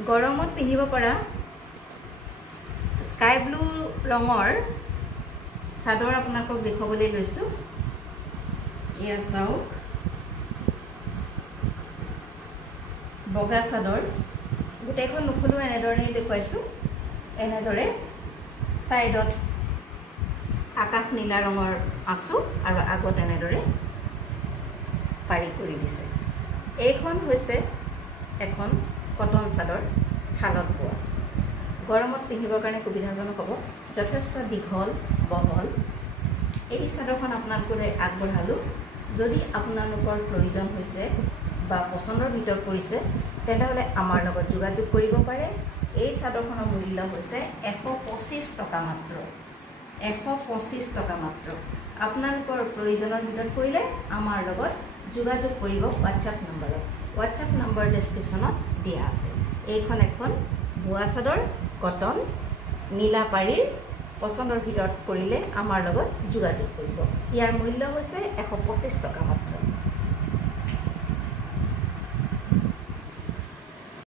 গৰমত পিন্ধিব পৰা স্কাই ব্লু ৰঙৰ চাদৰ আপোনালোকক দেখুৱাবলৈ লৈছোঁ। এয়া চাওক, বগা চাদৰ গোটেইখন নুখুলো, এনেদৰে দেখুৱাইছোঁ। এনেদৰে সাইডত আকাশ নীলা ৰঙৰ আঁচু আৰু আগত এনেদৰে পাৰি কৰি দিছে। এইখন হৈছে এখন কটন চাদৰ, শালত বোৱা। গৰমত পিন্ধিবৰ কাৰণে সুবিধাজনক হ'ব, যথেষ্ট দীঘল বহল। এই চাদৰখন আপোনালোকলৈ আগবঢ়ালোঁ। যদি আপোনালোকৰ প্ৰয়োজন হৈছে বা পচন্দৰ ভিতৰত পৰিছে তেনেহ'লে আমাৰ লগত যোগাযোগ কৰিব পাৰে। এই চাদৰখনৰ মূল্য হৈছে 125 টকা মাত্ৰ, 125 টকা মাত্ৰ। আপোনালোকৰ প্ৰয়োজনৰ ভিতৰত পৰিলে আমাৰ লগত যোগাযোগ কৰিব হোৱাটছআপ নম্বৰত। হোৱাটছআপ নম্বৰ ডেছক্ৰিপশ্যনত দিয়া আছে। এইখন এখন বোৱা চাদৰ, কটন, নীলা পাৰীৰ। পচন্দৰ ভিতৰত পৰিলে আমাৰ লগত যোগাযোগ কৰিব। ইয়াৰ মূল্য হৈছে 125 টকা মাত্ৰ।